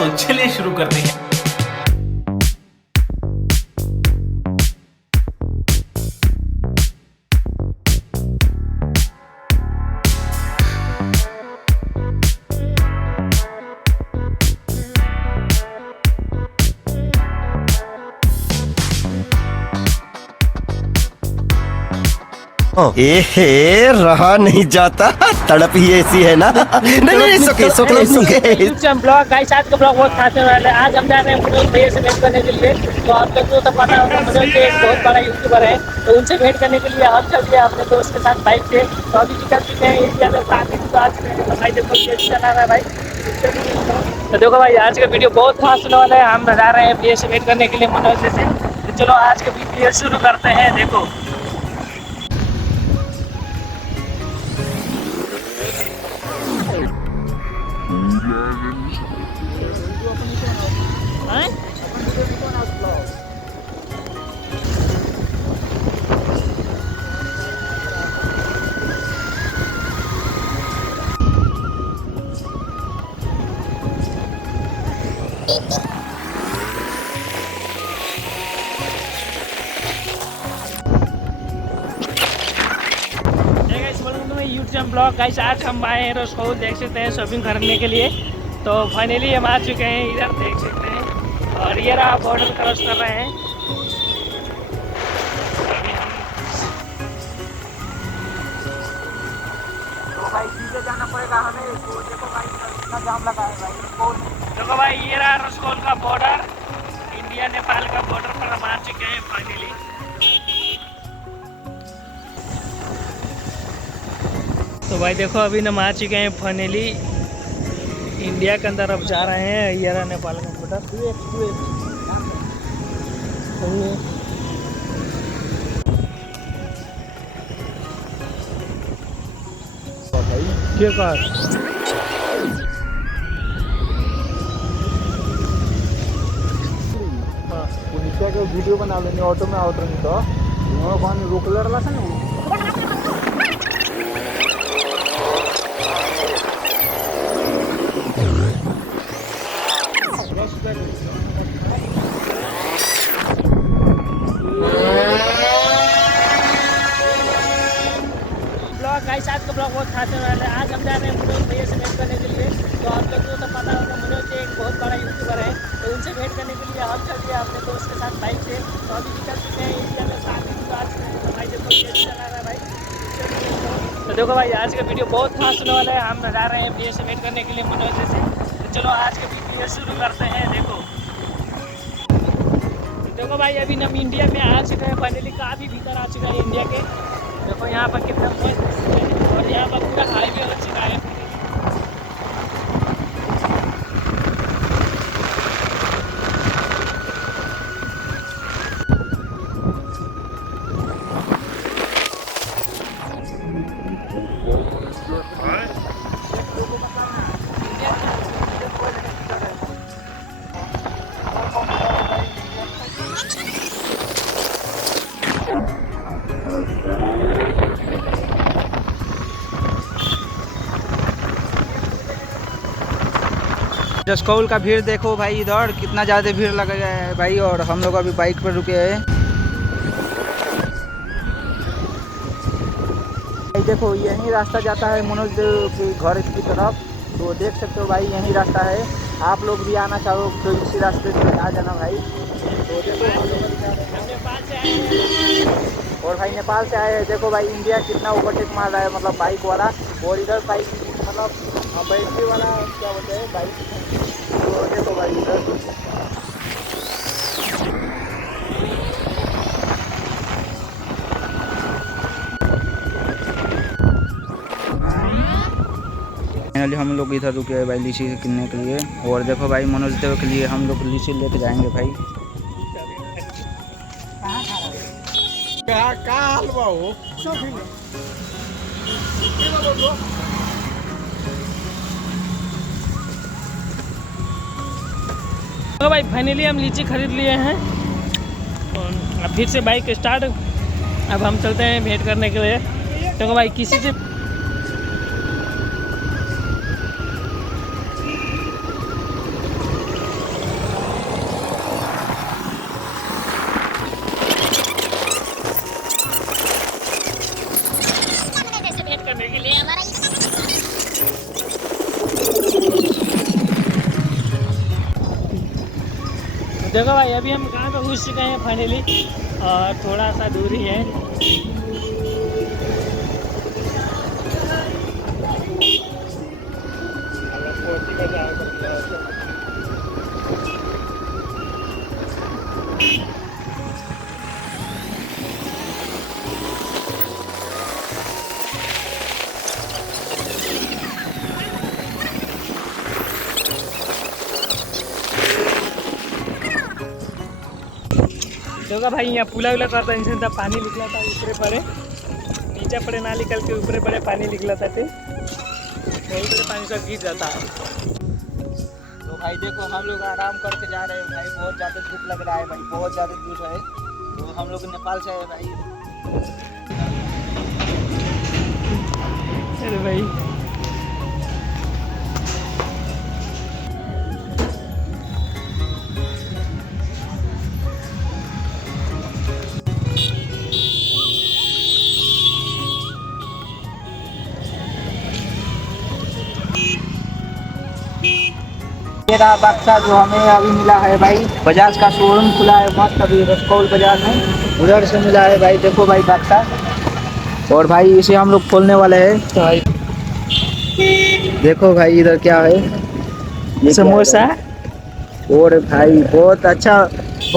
तो चलिए शुरू करते हैं। ए रहा नहीं जाता, तड़प ही ऐसी है ना। नहीं सुके ब्लॉग गाइस, आज का ब्लॉग बहुत खास होने वाला है। आज हम जा रहे हैं मनोज भैया से भेंट करने के लिए। तो आप लोग को तो पता होगा, मनोज जी एक बहुत बड़ा यूट्यूबर है, तो उनसे भेंट करने के लिए हम चल दिए अपने दोस्त के साथ बाइक से। तो अभी निकल चुके हैं इंडिया में काफी। तो आज भाई देखो चला रहा है भाई। तो देखो भाई, आज का वीडियो बहुत खास होने वाला है। हम जा रहे हैं भैया से भेंट करने के लिए मनोज जी से। तो चलो आज का वीडियो शुरू करते हैं। देखो यूट्यूब ब्लॉग गाइस, आज हम आए हैं रसगोल, देख सकते हैं शॉपिंग करने के लिए। तो फाइनली हम आ चुके हैं इधर, देख सकते हैं। और ये रहा बॉर्डर क्रॉस कर रहे हैं। तो भाई सीधे जाना पड़ेगा हमें। तो देखो भाई कितना जाम लगा है भाई। देखो भाई, ये रहा रसगोल का बॉर्डर, इंडिया नेपाल का बॉर्डर पर हम आ चुके हैं फाइनली। तो भाई देखो, अभी हम आ चुके हैं फाइनली इंडिया के अंदर। अब जा रहे हैं, ये रहा नेपाल का बॉर्डर। वीडियो बना लेनी ऑटो में आउट रही तो रोकले रहा था ना। गाइस, आज का ब्लॉग बहुत खास होने वाला है। आज हम जा रहे हैं मनोज भैया से भेंट करने के लिए। तो आप लोग को तो पता होगा, मनोज जी एक बहुत बड़ा यूट्यूबर है, तो उनसे भेंट करने के लिए हम चल दिए अपने दोस्त के साथ बाइक से। तो अभी निकल चुके हैं इंडिया में काफी। तो आज भाई देखो चला रहा है भाई। तो देखो भाई, आज का वीडियो बहुत खास होने वाला है। हम जा रहे हैं भैया से भेंट करने के लिए मनोज जी से। तो चलो आज का वीडियो शुरू करते हैं। देखो भाई, अभी हम इंडिया में आ चुके हैं फाइनली, काफ़ी भीतर आ चुका है इंडिया के। देखो यहाँ पर कितना मस्त है, और यहाँ पर पूरा हाईवे हो चुका है। रसगोल का भीड़ देखो भाई, इधर कितना ज़्यादा भीड़ लगा है भाई। और हम लोग अभी बाइक पर रुके हैं। देखो यही रास्ता जाता है मनोज देव के घर की तरफ। तो देख सकते हो भाई, यही रास्ता है। आप लोग भी आना चाहो तो इसी रास्ते से आ जाना भाई। तो देखो हम लोग और भाई नेपाल से आए हैं। देखो भाई, इंडिया कितना ओवरटेक मार रहा है, मतलब बाइक वाला। और इधर बाइक मतलब बैटरी वाला क्या बोलते हैं बाइक। तो देखो भाई इधर फाइनली हम लोग इधर रुके हैं भाई लीची किनने के लिए। और देखो भाई, मनोज देव के लिए हम लोग लीची लेके जाएंगे भाई। तो भाई फाइनली हम लीची खरीद लिए हैं। और अब फिर से बाइक स्टार्ट। अब हम चलते हैं भेंट करने के लिए। तो भाई किसी से देखो भाई अभी हम कहाँ पे घुस चुके हैं फाइनली, और थोड़ा सा दूर ही है। देखो भाई यहाँ पुला उला करता इंसान था, पानी निकला था ऊपरे पड़े, नीचे पड़े ना निकल के ऊपरे पड़े पानी निकला था, फिर वही पड़े पानी सब गिर जाता है। तो भाई देखो हम लोग आराम करके जा रहे हैं भाई, बहुत ज़्यादा धूप लग रहा है भाई, बहुत ज़्यादा धूप है। तो हम लोग नेपाल से आए भाई। अरे भाई ये रहा बक्सा जो हमें अभी मिला है भाई, बजाज का शोरूम खुला है मस्त अभी रसकौल बाजार में, उधर से मिला है भाई। देखो भाई बक्सा, और भाई इसे हम लोग खोलने वाले हैं। तो भाई देखो भाई इधर क्या है, ये समोसा, और भाई बहुत अच्छा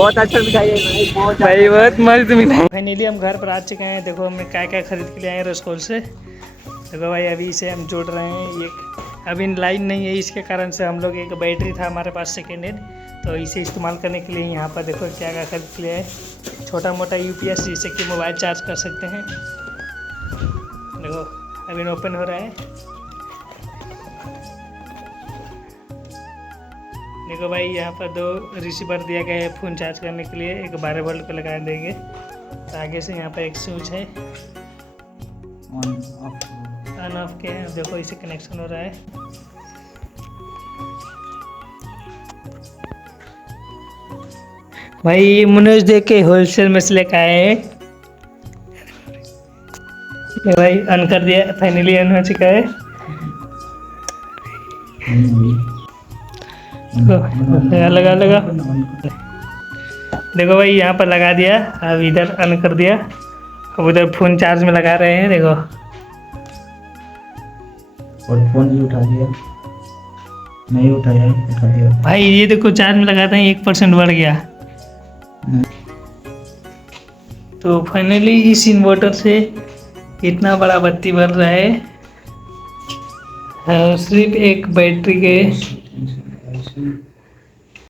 मिठाई है भाई, बहुत भाई बहुत मस्त मिठाई। फाइनली हम घर पर आ चुके हैं। देखो हमें क्या क्या खरीद के लिए आए हैं रसगोल से। देखो भाई अभी इसे हम जोड़ रहे हैं। अभी लाइन नहीं है, इसके कारण से हम लोग, एक बैटरी था हमारे पास सेकेंड हैंड, तो इसे इस्तेमाल करने के लिए यहाँ पर देखो क्या क्या खरीद के लिए है। छोटा मोटा UPS जिससे कि मोबाइल चार्ज कर सकते हैं। देखो अभी ओपन हो रहा है। देखो भाई यहाँ पर 2 रिसीवर दिया गया है फ़ोन चार्ज करने के लिए, एक 12 वोल्ट पे लगा देंगे। तो आगे से यहाँ पर एक स्विच है, ऑन ऑफ के। देखो इसे कनेक्शन हो रहा है। भाई ये मनोज देख के होलसेल में से लेकर आए हैं। भाई ऑन कर दिया, फाइनली ऑन हो चुका है। लगा देखो भाई यहाँ पर लगा दिया, अब इधर ऑन कर दिया, अब उधर फ़ोन चार्ज में लगा रहे हैं। देखो और फोन भी उठा दिया, नहीं उठाया, उठा दिया भाई। ये देखो चार्ज में लगाते हैं 1% बढ़ गया। तो फाइनली इस इन्वर्टर से इतना बड़ा बत्ती बढ़ रहा है, सिर्फ एक बैटरी के